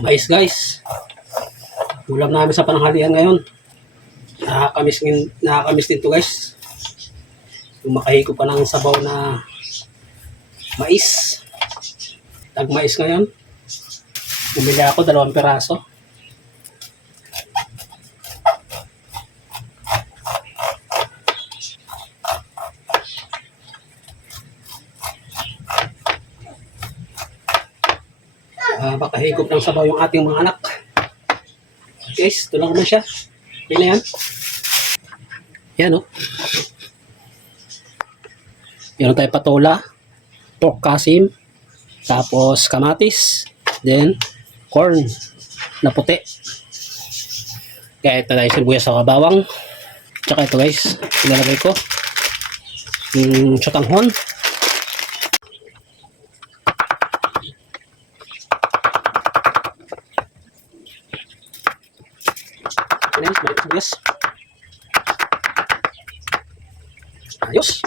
Mais guys, ulam namin sa pananghalian ngayon. Nakakamiss din to guys. Yung makahigop pa ng sabaw na mais. Tag-mais ngayon. Bumili ako 2 piraso. Makahigop ng sabaw yung ating mga anak. Guys, ito lang naman siya. Okay na yan. Yan o. Meron tayo patola, pork kasim, tapos kamatis, then corn na puti. Kaya ito guys, sibuyas sa bawang. Tsaka ito guys, ilalagay ko yung sotanghon. Ayan, balik sibuyas. Ayos.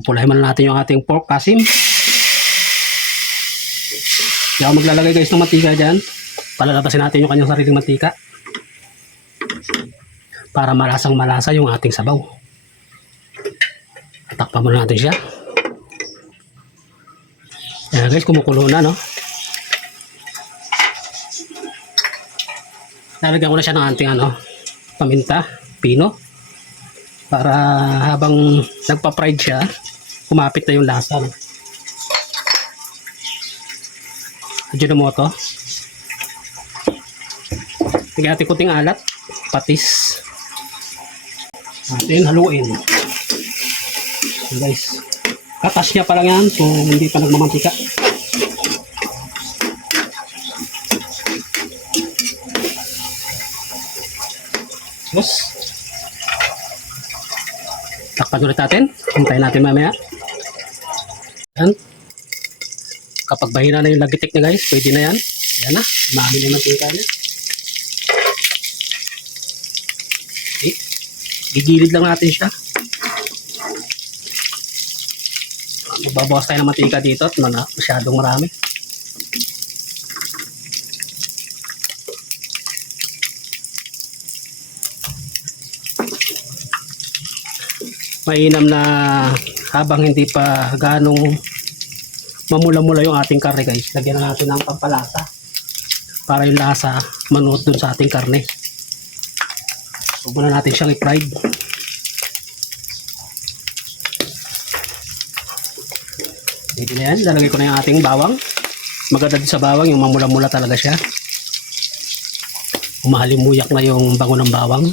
Pupulahin muna natin yung ating pork kasim. Hindi ako maglalagay guys ng mantika dyan. Palalabasin natin yung kanyang sariling mantika para malasang malasa yung ating sabaw. Takpan muna natin siya. Yan guys, kumukulo na, no? Lalagyan ko na siya ng ating paminta, pino, para habang nagpa-fried siya, kumapit na yung lasa, no? Ajinomoto. Tignan natin kunting alat, patis. Natin haluin. So guys, katas niya pa lang yan, so hindi pa nagmamantika. Tapos takpan ulit natin. Hintayin natin mamaya. Yan. Kapag bahina na yung lagitik niya guys, pwede na yan. Ayan na, maamin na mantika niya. Okay. Gigilid lang natin siya. Magbabawas tayo ng mantika dito at masyadong marami. Mainam na habang hindi pa ganong mamula-mula yung ating karne guys, lagyan na natin ng pampalasa para yung lasa manuot dun sa ating karne. So muna natin siyang i-fried. Pwede na yan. Lalagay ko na yung ating bawang. Maganda din sa bawang yung mamula-mula talaga siya. Umahalimuyak na yung bango ng bawang.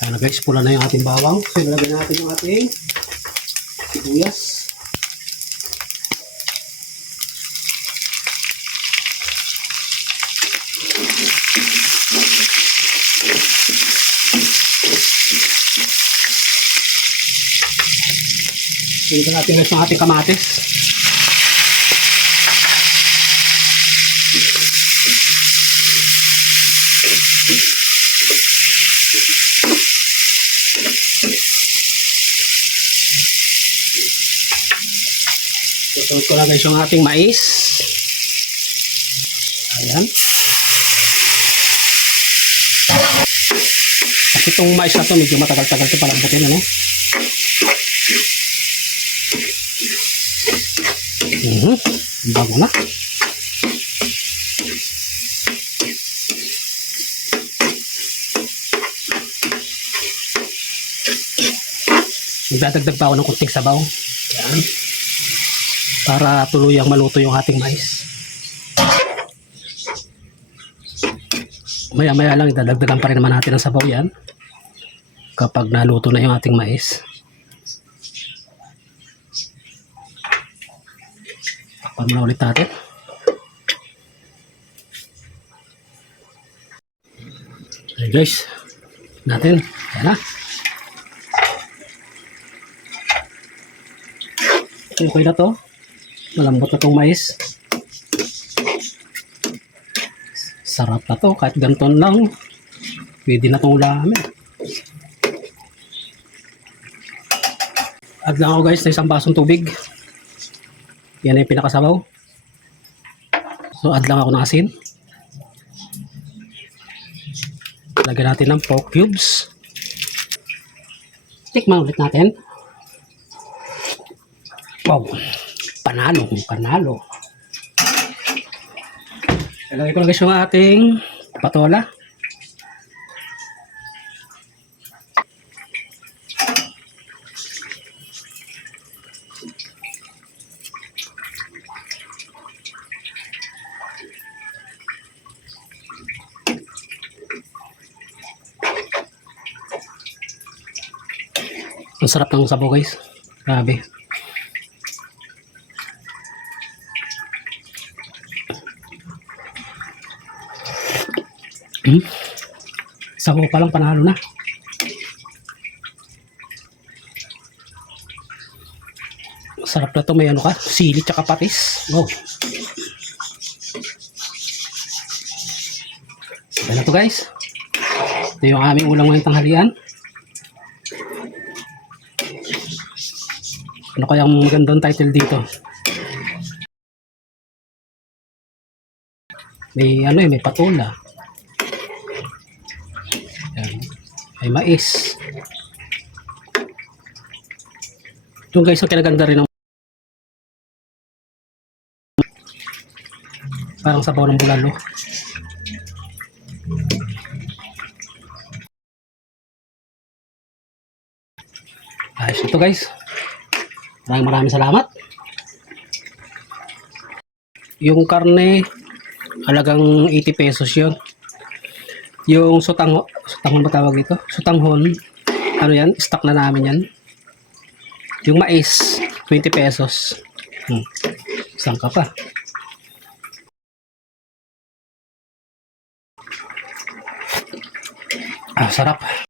Ayan na guys, pula na yung ating bawang. So ilagay natin yung ating sibuyas. Tingnan natin guys yung ating kamatis. Susunod ko na guys yung ating mais. Ayan. Kasi itong mais na ito medyo matagal-tagal ito palambutin, ano? Bago na. Magdadagdag pa ako ng kunting sabaw. Yan. Para tuluyang maluto yung ating mais. Maya-maya lang idadagdagan pa rin naman natin ang sabaw yan kapag naluto na yung ating mais. Takpan muna ulit natin. Okay guys, natin. Yan na. Okay na to. Malambot na tong mais. Sarap na to. Kahit ganton lang, pwede na tong ulamin. Add lang ako guys ng isang basong tubig. Yan na yung pinakasabaw. So add lang ako ng asin. Lagyan natin ng pork cubes. Tikman ulit natin. Wow, panalo, panalo. Ilagay ko na guys yung ating patola. Ang sarap ng sabaw guys. Grabe. Sabaw pa lang panalo na. Sarap na to, may ano ka, sili tsaka patis. Wow. Yan na to guys. Ito yung aming ulam ngayong tanghalian. Ano kayang magandang title dito? May ano may patola. Yan. May mais. Yung guys, ang kinaganda rin ng parang sabaw ng bulalo. Ayos ito guys. Maraming salamat. Yung karne, halagang 80 pesos yun. Yung sutanghon ba tawag dito? Sutanghon, ano yan? Stock na namin yan. Yung mais, 20 pesos. Saan ka pa? Sarap.